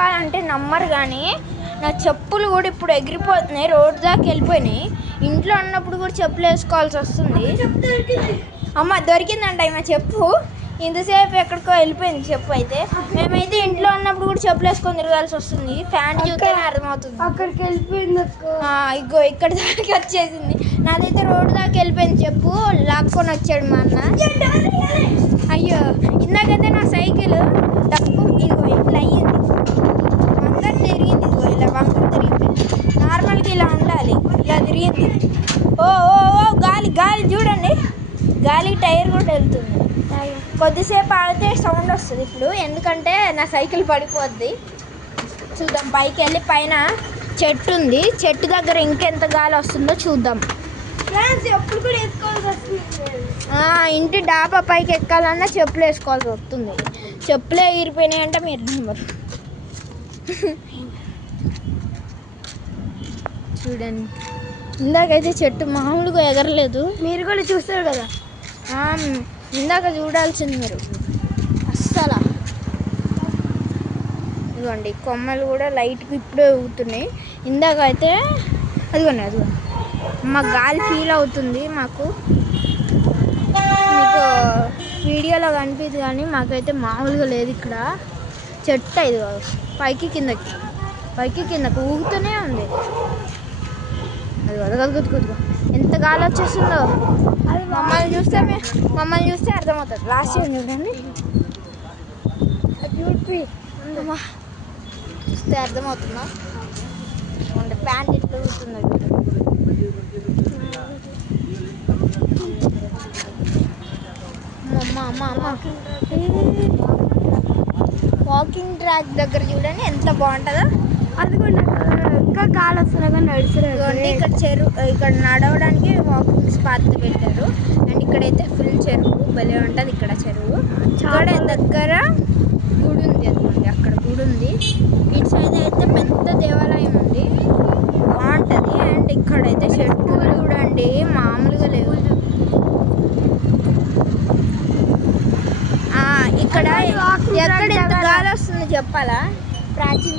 చెప్పాలంటే నమ్మరు కానీ నా చెప్పులు కూడా ఇప్పుడు ఎగిరిపోతున్నాయి, రోడ్డు దాకా వెళ్ళిపోయినాయి. ఇంట్లో ఉన్నప్పుడు కూడా చెప్పులు వేసుకోవాల్సి వస్తుంది. అమ్మ దొరికిందంట ఈమె చెప్పు, ఇంతసేపు ఎక్కడికో వెళ్ళిపోయింది చెప్పు. అయితే మేమైతే ఇంట్లో ఉన్నప్పుడు కూడా చెప్పులు వేసుకొని తిరగాల్సి వస్తుంది. ఫ్యాన్ చూస్తేనే అర్థమవుతుంది. అక్కడికి వెళ్ళిపోయింది. ఇగో ఇక్కడ దాకా వచ్చేసింది. నాదైతే రోడ్డు దాకా వెళ్ళిపోయింది చెప్పు, లాక్కొని వచ్చాడు మా అన్న. అయ్యో ఇందాకైతే నా సైకిల్ డబ్బు ఇదిగో ఇట్లా అయ్యింది, వంకర తిరిగింది. ఇదిగో ఇలా వంకర తిరిగిపోయింది. నార్మల్గా ఇలా ఉండాలి, ఇలా తిరిగింది. ఓ ఓ ఓ గాలి గాలి చూడండి, గాలి టైర్ కూడా వెళ్తుంది. కొద్దిసేపు ఆగితే సౌండ్ వస్తుంది ఇప్పుడు, ఎందుకంటే నా సైకిల్ పడిపోద్ది. చూద్దాం పైకి వెళ్ళి, పైన చెట్టు ఉంది, చెట్టు దగ్గర ఇంకెంత గాలి వస్తుందో చూద్దాం. చెప్పులు కూడా వేసుకోవాల్సి వస్తుంది. ఇంటి డాబా పైకి ఎక్కాలన్నా చెప్పులు వేసుకోవాల్సి వస్తుంది. చెప్పులే ఎగిరిపోయినాయి అంటే మీరు నమ్మరు. చూడండి ఇందాకైతే చెట్టు మామూలుగా ఎగరలేదు. మీరు కూడా చూస్తారు కదా, ఇందాక చూడాల్సింది మీరు అస్సలు. ఇదిగోండి కొమ్మలు కూడా లైట్గా ఇప్పుడే ఊగుతున్నాయి. ఇందాక అయితే అదిగోండి అదిగోండి మా గాలి ఫీల్ అవుతుంది మాకు. మీకు వీడియోలో కనిపిది కానీ మాకైతే మామూలుగా లేదు. ఇక్కడ చెట్టు ఇది పైకి కిందకి పైకి కిందకి ఊగుతూనే ఉంది. అది వదగదుగుతుగా ఎంత గాలి వచ్చేస్తుందో. అది మమ్మల్ని చూస్తే అర్థమవుతుంది. లాస్ట్ ఇయర్ చూడండి, చూస్తే అర్థమవుతుందా. ప్యాంట్ ఇట్లా ఊగుతుంది. వాకింగ్ ట్రాక్ దగ్గర చూడండి ఎంత బాగుంటుందో. అది కూడా ఇంకా గాలి వస్తున్నా కానీ నడుస్తున్నారు. ఇక్కడ చెరువు, ఇక్కడ నడవడానికి వాకింగ్ స్పాత్ పెట్టారు. అండ్ ఇక్కడైతే ఫుల్ చెరువు భలే ఉంటుంది. ఇక్కడ చెరువు ఇక్కడ దగ్గర గుడి ఉంది, అనుకోండి అక్కడ గుడి ఉంది. ఇటు సైడ్ అయితే పెద్ద దేవాలయం ఉంది, బాగుంటుంది. అండ్ ఇక్కడైతే చెట్లు చూడండి మామూలుగా లేవు. ఇక్కడ ఎక్కడ ఎంత గాలి వస్తుంది చెప్పాలా, ప్రాచీన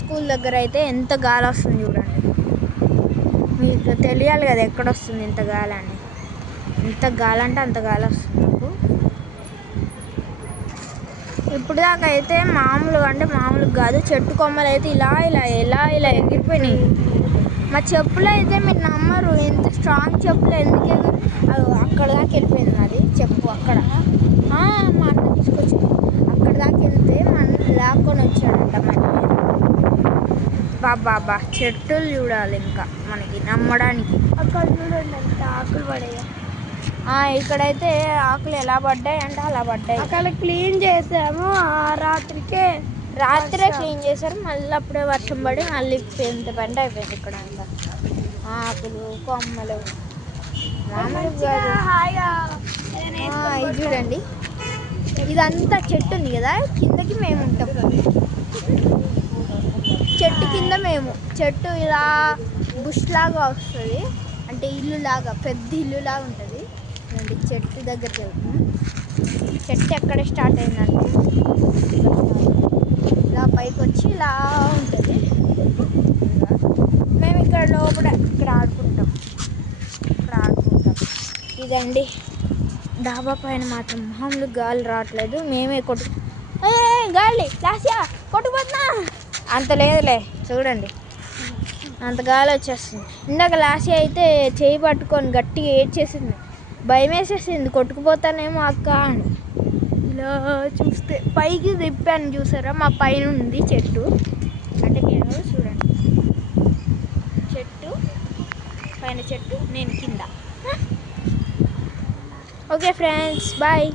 స్కూల్ దగ్గర అయితే ఎంత గాలి వస్తుంది చూడండి. మీకు తెలియాలి కదా ఎక్కడ వస్తుంది ఇంత గాలి అని. ఎంత గాలి అంటే అంత గాలి వస్తుంది నాకు. ఇప్పుడు దాకా అయితే మామూలుగా అంటే మామూలుగా కాదు, చెట్టు కొమ్మలు అయితే ఇలా ఎగిరిపోయినాయి. మా చెప్పులు అయితే మీరు నమ్మరు, ఎంత స్ట్రాంగ్ చెప్పులు ఎందుకు అక్కడ దాకా వెళ్ళిపోయింది నాది చెప్పు. అక్కడ మా అన్న తీసుకొచ్చి అక్కడ దాకా వెళ్తే మన లాక్కొని వచ్చాడంట మళ్ళీ. బాబా చెట్టులు చూడాలి ఇంకా మనకి నమ్మడానికి. అక్కడ చూడండి అంత ఆకులు పడాయి. ఇక్కడైతే ఆకులు ఎలా పడ్డాయి అంటే అలా పడ్డాయి. అక్కడ క్లీన్ చేసాము, రాత్రే క్లీన్ చేశారు. మళ్ళీ అప్పుడే వర్షం పడి మళ్ళీ ఎంత పంట అయిపోయింది ఇక్కడ అంతా. ఆకులు కొమ్మలు మామూలుగా ఇది చూడండి, ఇదంతా చెట్టు ఉంది కదా, కిందకి మేము ఉంటాం. చెట్టు కింద మేము, చెట్టు ఇలా బుష్ లాగా వస్తుంది, అంటే ఇల్లు లాగా పెద్ద ఇల్లు లాగా ఉంటుంది. చెట్టు దగ్గర వెళ్తాం. చెట్టు ఎక్కడ స్టార్ట్ అయిందంటే ఇలా పైకి వచ్చి ఇలా ఉంటుంది. మేము ఇక్కడ లోపల ఇక్కడ ఆడుకుంటాం. ఇదండి డాబా పైన మాత్రం మామూలు గాలి రావట్లేదు. మేమే గాలి లాస్యా కొట్టుకుపోతున్నా అంత లేదులే చూడండి, అంత గాలి వచ్చేస్తుంది. ఇందాక లాస్యా అయితే చేయి పట్టుకొని గట్టిగా ఏడ్చేసింది, భయం వేసేసింది కొట్టుకుపోతానేమో అక్క అని. ఇలా చూస్తే పైకి తిప్పాను చూసారా, మా పైన ఉంది చెట్టు. అంటే మీరు చూడండి, చెట్టు పైన చెట్టు, నేను కింద. Okay friends, bye.